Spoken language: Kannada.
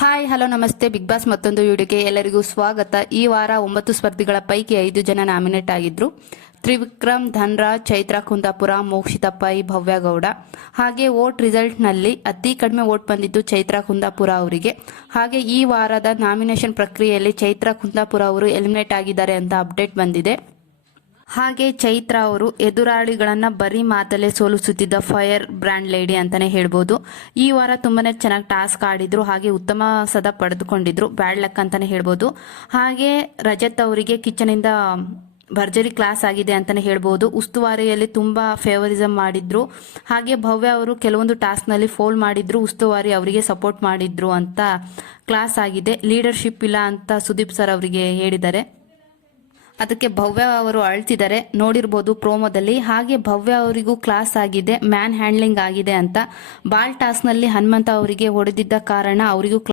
ಹಾಯ್, ಹಲೋ, ನಮಸ್ತೆ. ಬಿಗ್ ಬಾಸ್ ಮತ್ತೊಂದು ವಿಡಿಯೋಗೆ ಎಲ್ಲರಿಗೂ ಸ್ವಾಗತ. ಈ ವಾರ ಒಂಬತ್ತು ಸ್ಪರ್ಧಿಗಳ ಪೈಕಿ ಐದು ಜನ ನಾಮಿನೇಟ್ ಆಗಿದ್ರು. ತ್ರಿವಿಕ್ರಮ್, ಧನ್ರಾಜ್, ಚೈತ್ರ, ಕುಂದಾಪುರ ಮೋಕ್ಷಿತ ಪೈ ಭವ್ಯ ಗೌಡ ಹಾಗೆ ವೋಟ್ ರಿಸಲ್ಟ್ನಲ್ಲಿ ಅತಿ ಕಡಿಮೆ ವೋಟ್ ಬಂದಿದ್ದು ಚೈತ್ರ, ಕುಂದಾಪುರ ಅವರಿಗೆ. ಹಾಗೆ ಈ ವಾರದ ನಾಮಿನೇಷನ್ ಪ್ರಕ್ರಿಯೆಯಲ್ಲಿ ಚೈತ್ರ, ಕುಂದಾಪುರ ಅವರು ಎಲಿಮಿನೇಟ್ ಆಗಿದ್ದಾರೆ ಅಂತ ಅಪ್ಡೇಟ್ ಬಂದಿದೆ. ಹಾಗೆ ಚೈತ್ರ ಅವರು ಎದುರಾಳಿಗಳನ್ನ ಬರೀ ಮಾತಲ್ಲೇ ಸೋಲಿಸುತ್ತಿದ್ದ ಫೈರ್ ಬ್ರ್ಯಾಂಡ್ ಲೇಡಿ ಅಂತಾನೆ ಹೇಳ್ಬೋದು. ಈ ವಾರ ತುಂಬಾನೇ ಚೆನ್ನಾಗಿ ಟಾಸ್ಕ್ ಆಡಿದ್ರು, ಹಾಗೆ ಉತ್ತಮ ಸದ ಪಡೆದುಕೊಂಡಿದ್ರು, ಬ್ಯಾಡ್ ಲಕ್ ಅಂತಾನೆ ಹೇಳ್ಬೋದು. ಹಾಗೆ ರಜತ್ ಅವರಿಗೆ ಕಿಚನ್ ಇಂದ ಭರ್ಜರಿ ಕ್ಲಾಸ್ ಆಗಿದೆ ಅಂತಾನೆ ಹೇಳ್ಬೋದು. ಉಸ್ತುವಾರಿಯಲ್ಲಿ ತುಂಬಾ ಫೇವರಿಸಮ್ ಮಾಡಿದ್ರು. ಹಾಗೆ ಭವ್ಯ ಅವರು ಕೆಲವೊಂದು ಟಾಸ್ಕ್ನಲ್ಲಿ ಫೋಲ್ ಮಾಡಿದ್ರು, ಉಸ್ತುವಾರಿ ಅವರಿಗೆ ಸಪೋರ್ಟ್ ಮಾಡಿದ್ರು ಅಂತ ಕ್ಲಾಸ್ ಆಗಿದೆ. ಲೀಡರ್ಶಿಪ್ ಇಲ್ಲ ಅಂತ ಸುದೀಪ್ ಸರ್ ಅವರಿಗೆ ಹೇಳಿದ್ದಾರೆ. ಅದಕ್ಕೆ ಭವ್ಯ ಅವರು ಅಳ್ತಿದ್ದಾರೆ. ನೋಡಿರ್ಬೋದು ಪ್ರೋಮೋದಲ್ಲಿ. ಹಾಗೆ ಭವ್ಯ ಅವರಿಗೂ ಕ್ಲಾಸ್ ಆಗಿದೆ. ಮ್ಯಾನ್ ಹ್ಯಾಂಡ್ಲಿಂಗ್ ಆಗಿದೆ ಅಂತ. ಬಾಲ್ ಟಾಸ್ನಲ್ಲಿ ಹನುಮಂತ ಅವರಿಗೆ ಹೊಡೆದಿದ್ದ ಕಾರಣ ಅವರಿಗೂ